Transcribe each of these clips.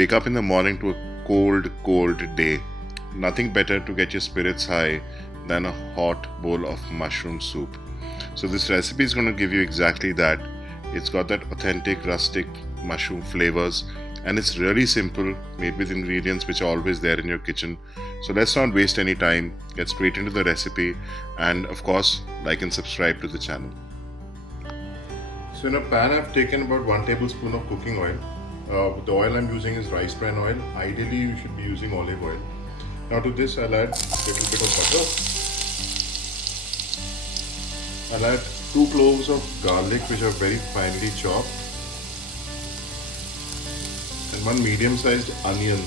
wake up in the morning to a cold day, nothing better to get your spirits high than a hot bowl of mushroom soup. So this recipe is going to give you exactly that. It's got that authentic rustic mushroom flavors, and it's really simple, made with ingredients which are always there in your kitchen. So let's not waste any time, get straight into the recipe, and of course like and subscribe to the channel. So in a pan I've taken about 1 tablespoon of cooking oil. The oil I'm using is rice bran oil. Ideally you should be using olive oil. Now to this I'll add a little bit of butter. I'll add 2 cloves of garlic which are very finely chopped, and 1 medium-sized onion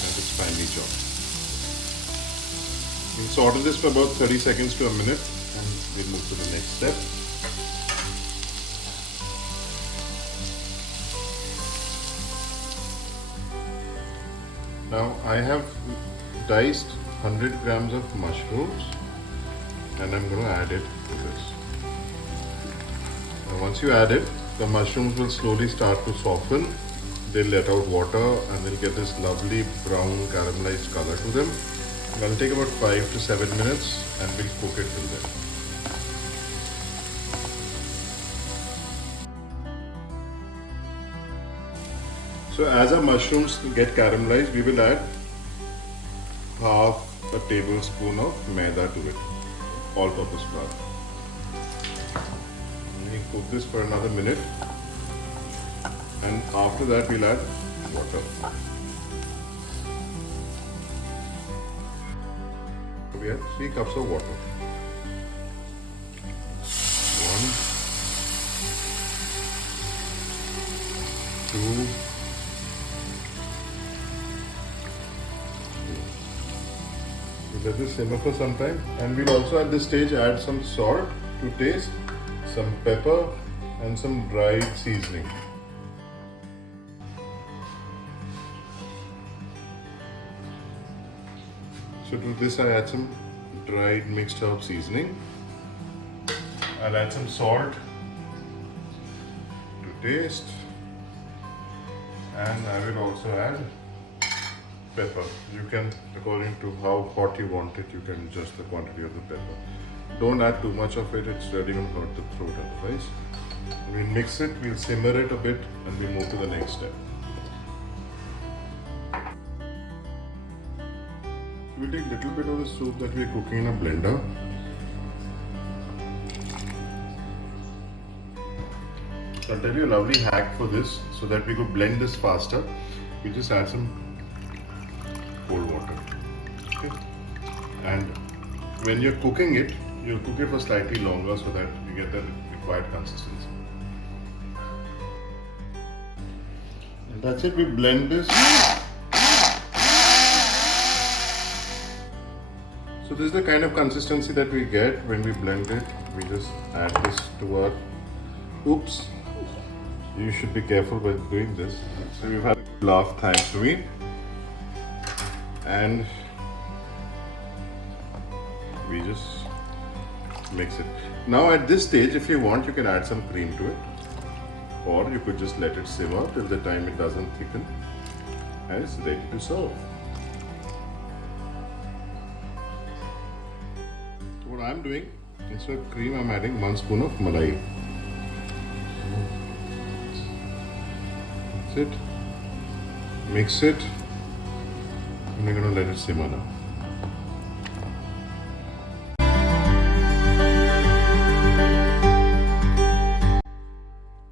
that is finely chopped. We'll saute this for about 30 seconds to a minute and we'll move to the next step. Now I have diced 100 grams of mushrooms and I'm going to add it to this. Now once you add it, the mushrooms will slowly start to soften. They'll let out water and they'll get this lovely brown caramelized color to them. And it'll take about 5 to 7 minutes and we'll cook it till then. So as our mushrooms get caramelized, we will add half a tablespoon of maida to it, all-purpose flour. We cook this for another minute, and after that we'll add water. We add 3 cups of water. 1, 2. Let this simmer for some time, and we'll also at this stage add some salt to taste, some pepper and some dried seasoning. So to this I add some dried mixed herb seasoning. I'll add some salt to taste, and I will also add pepper. You can, according to how hot you want it, you can adjust the quantity of the pepper. Don't add too much of it, it's really going to hurt the throat otherwise. We'll mix it, we'll simmer it a bit, and we'll move to the next step. We'll take a little bit of the soup that we're cooking in a blender. So I'll tell you a lovely hack for this, so that we could blend this faster. We just add some cold water. Okay. And when you're cooking it, you'll cook it for slightly longer so that you get the required consistency. And that's it, we blend this. So this is the kind of consistency that we get when we blend it. We just add this to our, oops, you should be careful when doing this. So we've had a good laugh, thanks to me. And we just mix it. Now at this stage, if you want, you can add some cream to it, or you could just let it simmer till the time it doesn't thicken and it's ready to serve. So what I'm doing, instead of cream, I'm adding 1 spoon of Malai. That's it. Mix it. And we're going to let it simmer now.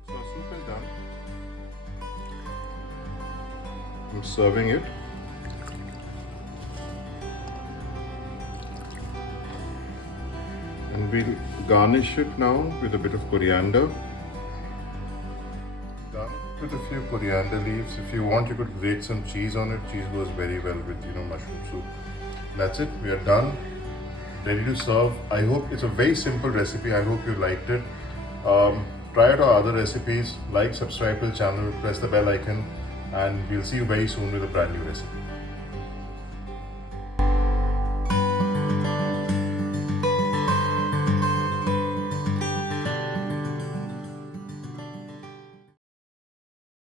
So our soup is done. I'm serving it. And we'll garnish it now with a bit of coriander. Done with a few coriander leaves. If you want, you could grate some cheese on it. Cheese goes very well with, mushroom soup. That's it. We are done. Ready to serve. I hope it's a very simple recipe. I hope you liked it. Try out our other recipes. Like, subscribe to the channel, press the bell icon, and we'll see you very soon with a brand new recipe.